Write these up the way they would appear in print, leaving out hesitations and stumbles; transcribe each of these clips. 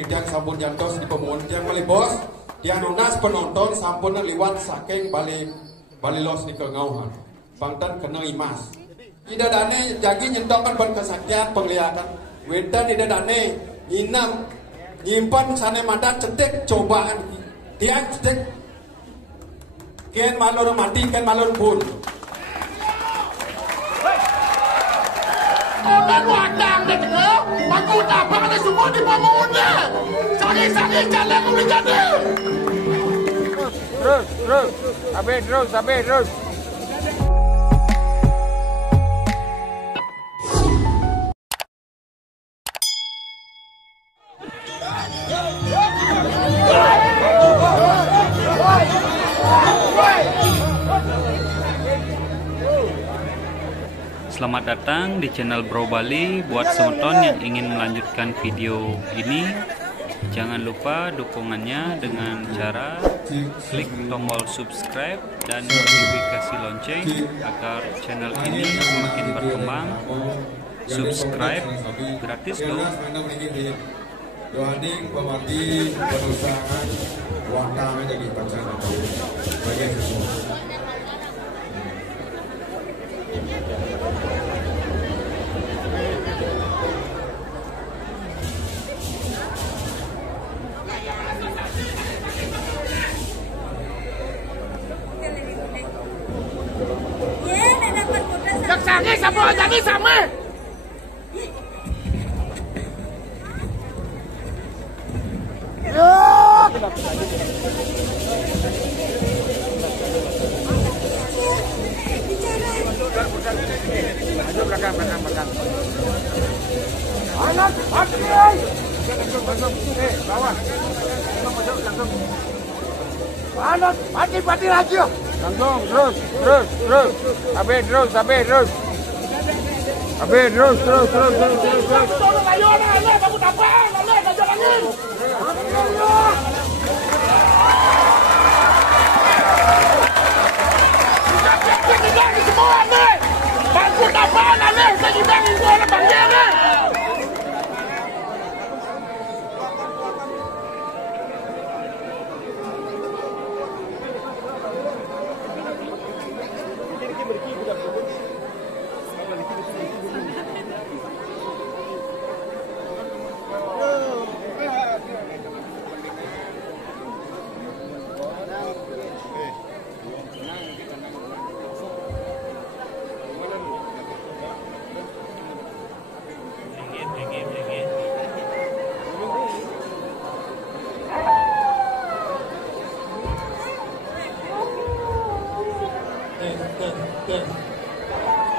tidak sampun jantos di pemun yang balik bos dia nunas penonton sampun liwat saking balik los di kengauhan bangtan kena imas tidak dane jagi nyentokan berkesaktian penglihatan wedan tidak dane inam nyimpan sana madan cetek cobaan dia cetek ken malur mati ken malur pun Orang wadang deh tengah, aku tak ada semua di pemuda. Sakit jalan boleh jadi. Terus, terus. Selamat datang di channel Bro Bali. Buat penonton yang ingin melanjutkan video ini, jangan lupa dukungannya dengan cara klik tombol subscribe dan notifikasi lonceng agar channel ini semakin berkembang. Subscribe gratis dong. Doaning pemerti perusahaan waktu jadi pacaran bagian semua. Sakit sama jadi sama. Ayo belakang. Anak, mati. Bawah. Langsung. Anak, mati lagi. Langsung, terus. Habis terus. Tolong ayo nak, kamu dapat, nak jalanin. Kita semua nih. Bangku dapat, nak saya bangin gua nak banjir nih.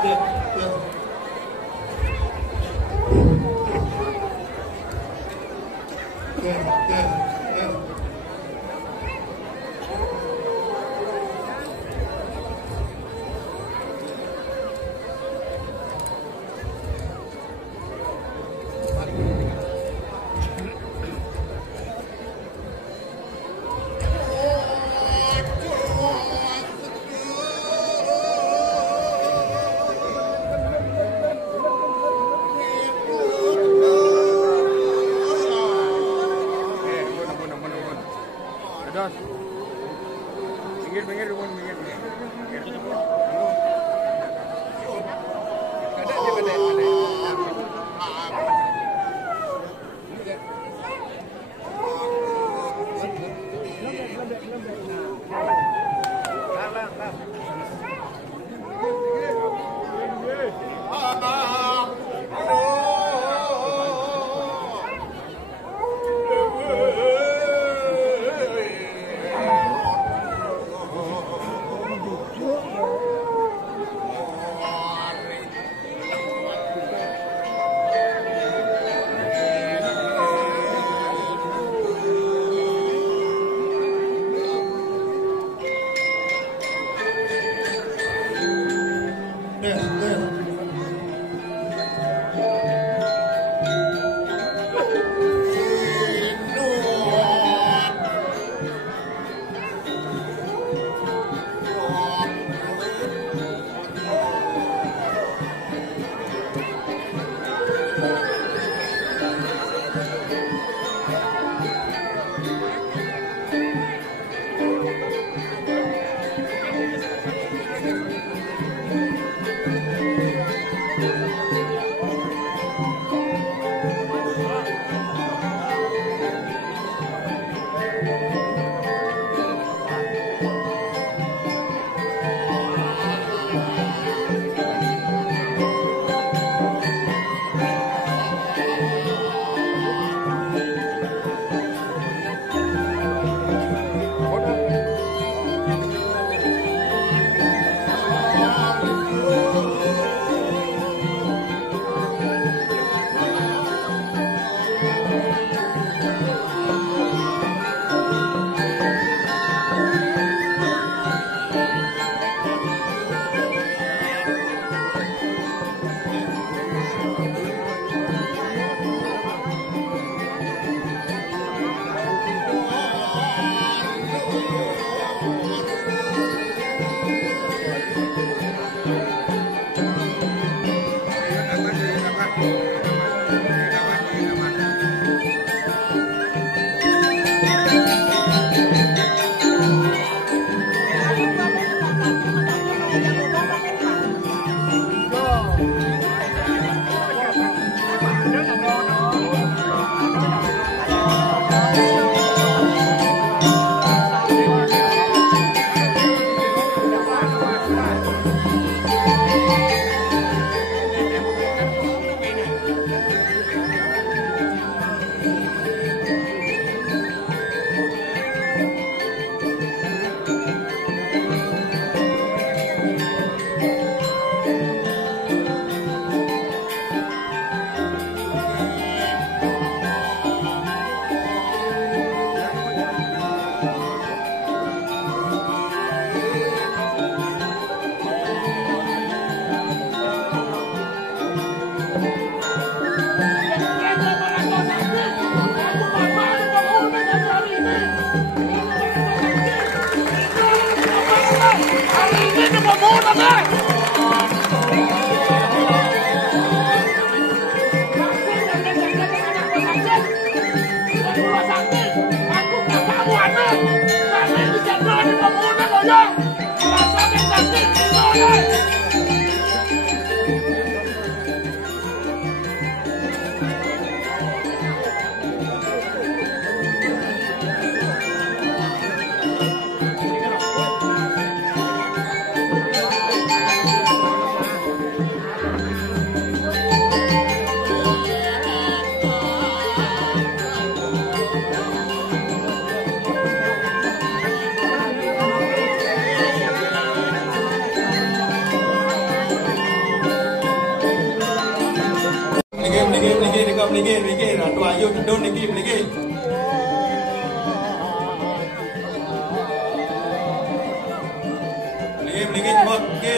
Minggir. Niki, Ratu Ayu Gendon niki. Niki cepet niki.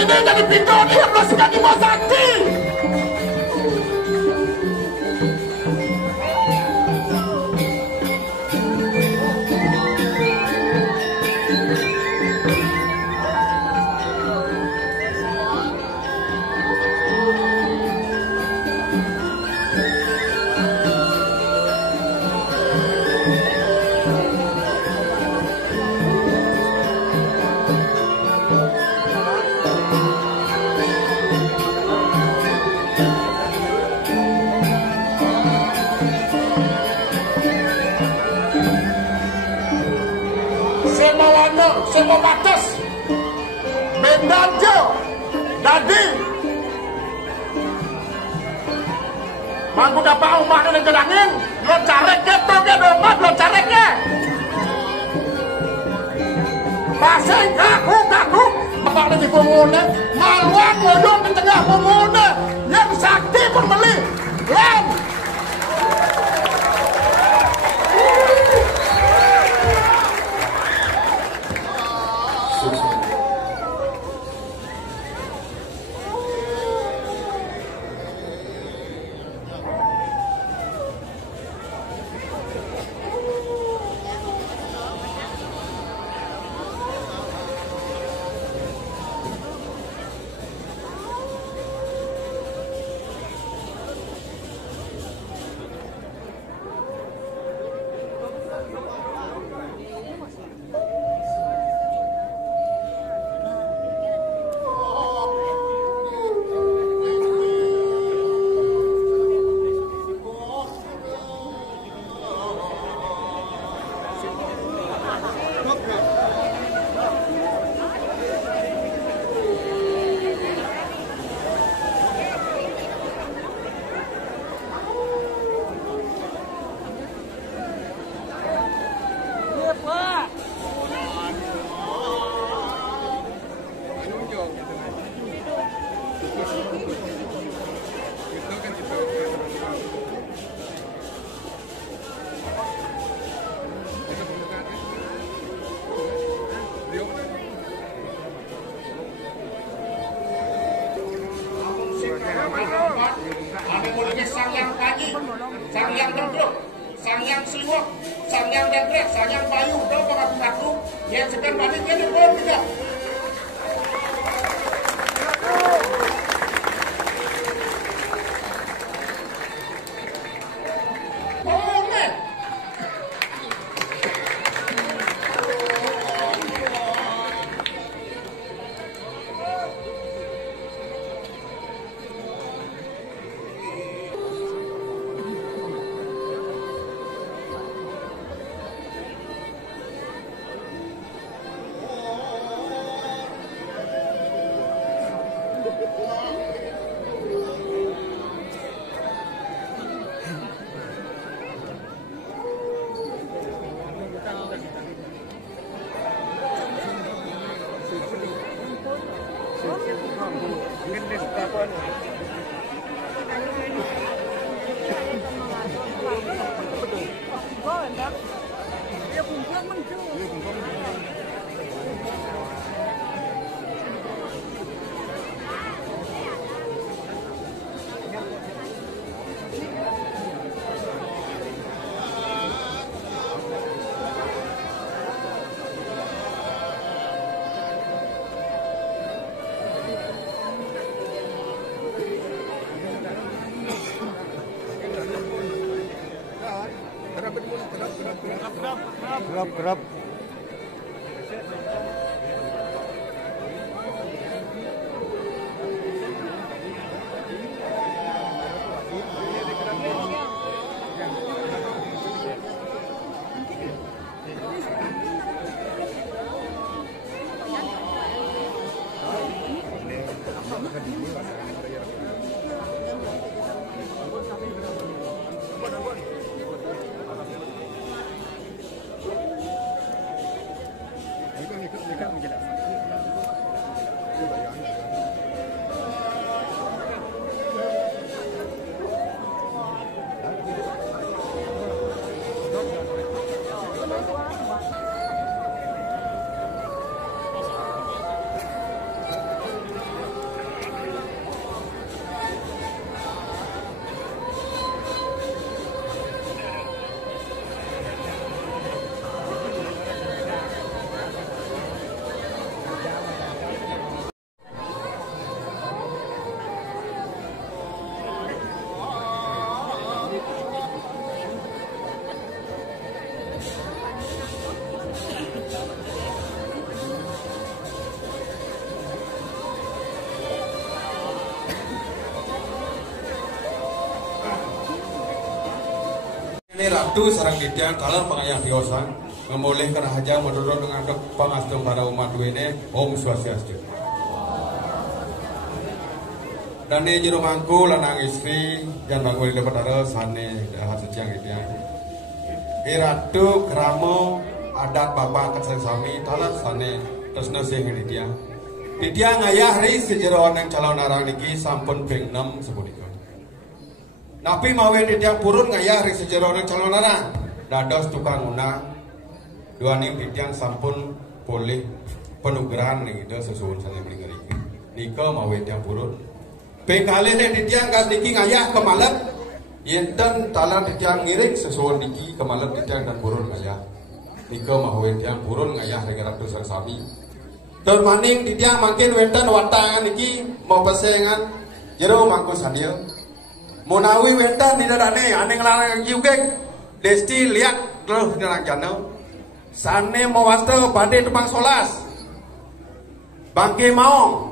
Ini dari pintu dia belum suka dimosati. semua batas bendajo dadi mangku dapat umat ini gedangin lo carek ke toge domat lo carek ke pasang kaku bapak ini pemuda maluan ngoyong di tengah pemuda yang sakti pun beli lan Sangyang Kaji, Sangyang Dendruk, Sangyang Siwok, Sangyang Dendrek, Sangyang Bayu, dan pengaku-ngaku yang sedang balik ke depan tidak. Gerap. Ini Ratu sarang Didian dalam pengayah diosan memulihkan rahaja menurut dengan pangastung pada umat ini. Om Swastiastu. Dan ini jero mangku lanang istri dan bangun di depan sane hasil siang itu ya. Iratu kramo adat bapak kesal sami talat sane terus nasi ini dia. Dia ngayah hari sejero yang calon narang niki sampun ping 6 sebutiko. Napi mawe dia purun ngayah hari sejero yang calon narang. Dados tukang una dua ning dia sampun boleh penugaran nih itu sesuatu sana beli ngeri. Nika mawe dia purun. Pengkali ni dia gas niki ngayah kemalat. Yenten talan dia ngiring sesuatu niki kemalat dia dan purun ngayah. Nika mawe dia purun ngayah dengan ratusan sami. Dan maning dia makin wenten watangan niki mau pesengan jero mangko sadia. Monawi wenten di dadane ane nglarang juga desti lihat terus nang jana. Sane mau wasta bade tepang solas. Bangke mau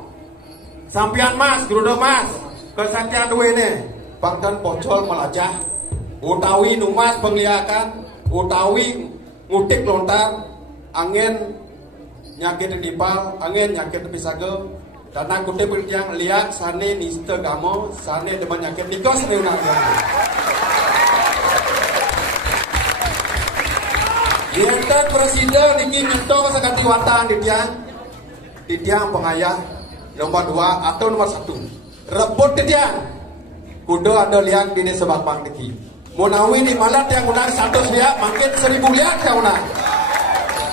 sampian mas, gerudo mas, kesaktian dua ini, bangkan pocol melajah, utawi numas pengliakan, utawi ngutik lontar, angin nyakit dipal, angin nyakit pisago, dan aku tepuk yang lihat sane niste gamo, sane demen nyakit nikos reunang. Yenta presiden niki nyentuh sekati watan di tiang pengayah. Nomor 2 atau nomor 1 rebut dia kudo ada liang di sebab bang deki Munawi di malat yang unang 100 liak makin 1000 liak ya unang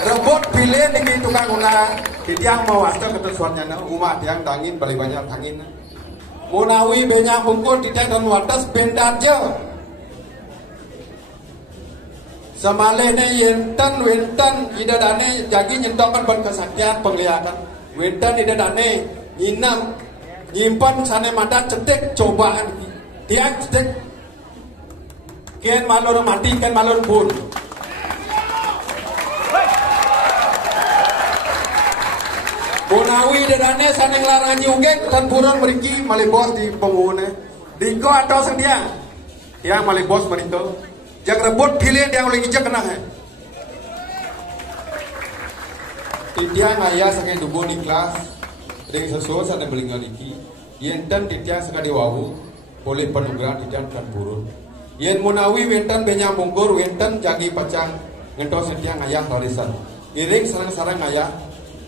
rebut pilih deki tukang unang di tiang mau wasta ketusuannya na umat yang tangin balik banyak tangin Munawi banyak bungkul di tiang dan watas benda aja semalene yenten wenten idadane jagi nyentokan berkesaktian penglihatan wenten idadane inam nyimpan sana mata cetek cobaan dia cetek ken malur mati ken malur pun Bonawi dedane sana nglarang nyugek dan purun meriki malibos di pengguna diko atau sedia yang malibos meriko jak rebut pilih dia oleh ijak kena dia ngaya sangat dubo di kelas dengan sesuatu sana belingan iki, yentan titiang sekali wawu, boleh penugaran titiang dan burun. Yen Munawi wentan benya mungkur, wentan jagi pacang, ngentos setiang ayah warisan. Iring sarang-sarang ayah,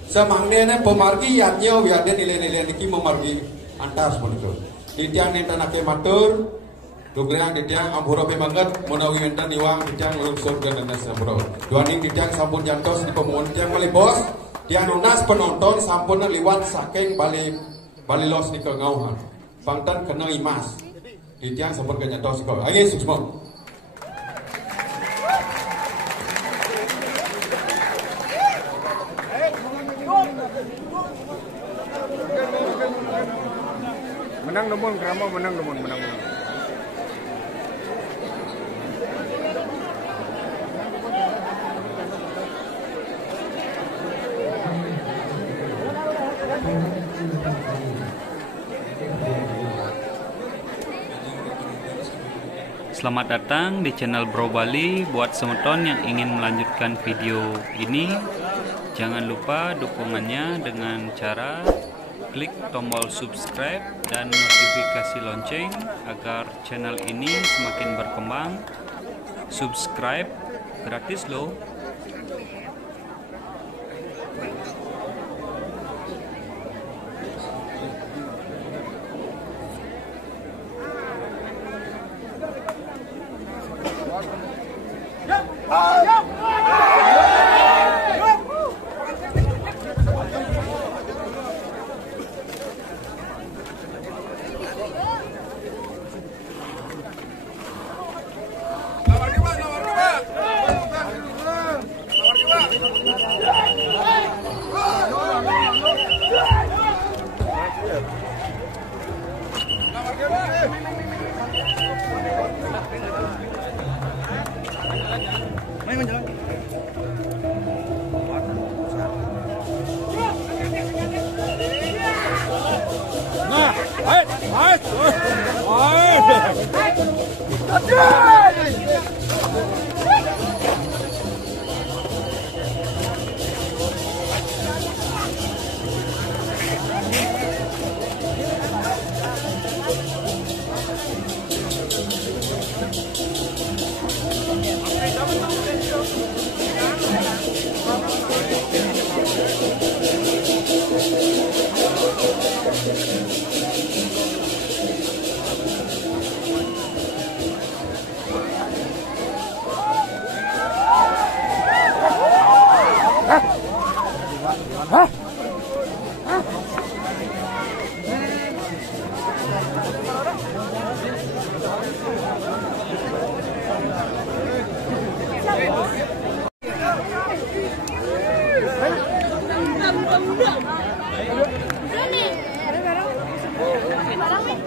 semangnene pemargi yatnya wiade nilai-nilai niki memargi antar semuanya. Titiang nentan ake matur, dugrang titiang ampura pemangat, Munawi wentan iwang titiang lungsur dan nenes ampura. Duaning titiang sampun jantos di pemungut tiang malih bos. Dia nunas penonton sampun liwat saking bali los ni kengauhan. Pangtan kena imas. Di tiang sampun kenyatos kau. Ayo sukses. Menang nomor kerama menang nomor. Selamat datang di channel Bro Bali. Buat semeton yang ingin melanjutkan video ini, jangan lupa dukungannya dengan cara klik tombol subscribe dan notifikasi lonceng agar channel ini semakin berkembang. Subscribe gratis loh. Main jalan. Barang nih.